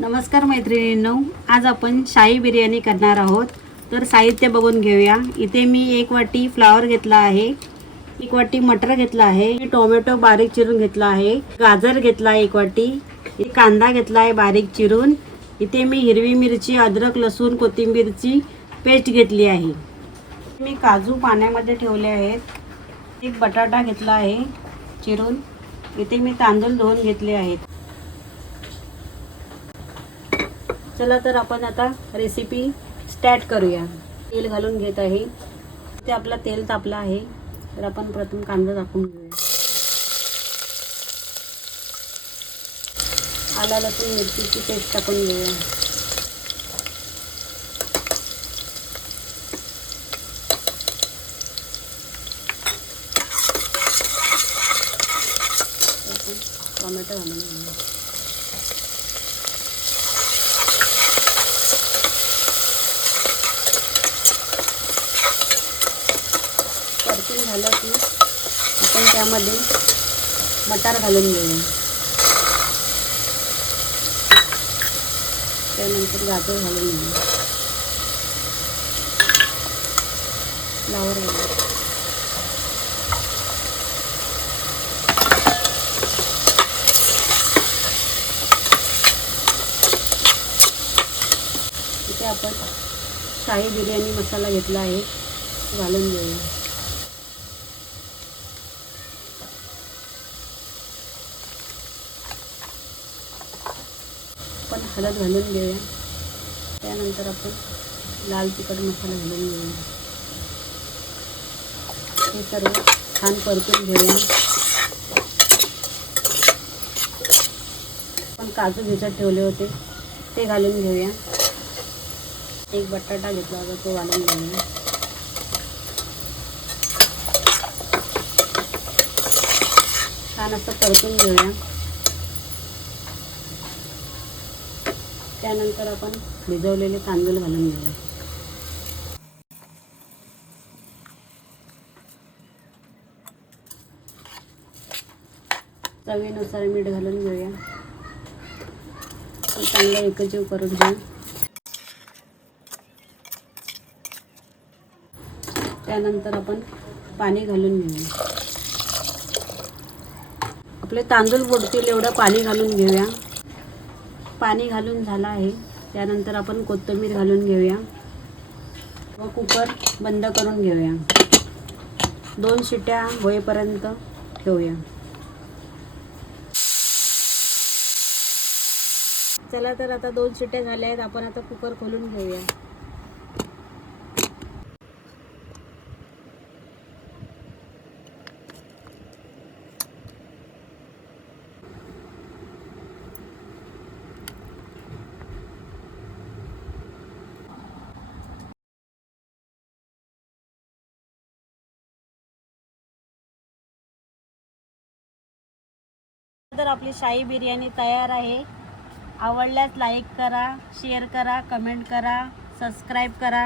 नमस्कार मैत्रिणींनो, आज आपण शाही बिर्याणी करणार आहोत. तर साहित्य बघून घेऊया. इथे मी 1 वाटी फ्लावर घेतला आहे, 1 वाटी मटर घेतला आहे, टोमॅटो बारीक चिरून घेतला आहे, गाजर घेतला 1 वाटी, कांदा घेतला आहे बारीक चिरून. इथे मी हिरवी मिरची, अद्रक, लसूण, कोथिंबीरची पेस्ट घेतली आहे. मी काजू पाण्यामध्ये ठेवले आहेत. एक बटाटा घेतला आहे चिरून. इथे मी तांदूळ धुवून घेतले आहेत. चला तर आपण आता रेसिपी स्टार्ट करूया. तेल घालून घेत आहे. ते आपला तेल तापला आहे, तर आपण प्रथम कांदा टाकून घेऊया. आला लसूण मिरचीची पेस्ट टाकून घेऊया. टोमॅटो घालून घेऊया. परतून झालं की आपण त्यामध्ये मटार घालून घेऊया. त्यानंतर गाजर घालून घेऊया. फ्लावर घालूया. इथे आपण शाही बिर्याणी मसाला घेतला आहे, घालून घेऊया. आपण हळद घालून घेऊया. त्यानंतर आपण लाल तिखट मसाला घालून घेऊया. हे सर्व छान परतून घेऊया. आपण काजू भिजत ठेवले होते ते घालून घेऊया. एक बटाटा घेतला होता तो घालून घेऊया. छान असं परतून घेऊया. त्यानंतर आपण भिजवलेले तांदूळ घालून घेऊया. चवीनुसार मीठ घालून घेऊया. चांगलं एकजीव करून घेऊ. त्यानंतर आपण पाणी घालून घेऊया. आपले तांदूळ बुडतील एवढं पाणी घालून घेऊया. पाणी घालून झालं आहे. त्यानंतर आपण कोथिंबीर घालून घेऊया व कुकर बंद करून घेऊया. 2 शिट्या होईपर्यंत ठेवूया. चला तर आता 2 शिट्या झाल्या आहेत. आपण आता कुकर खोलून घेऊया. तर आपली शाही बिर्याणी तयार आहे. आवडल्यास लाईक करा, शेअर करा, कमेंट करा, सबस्क्राईब करा.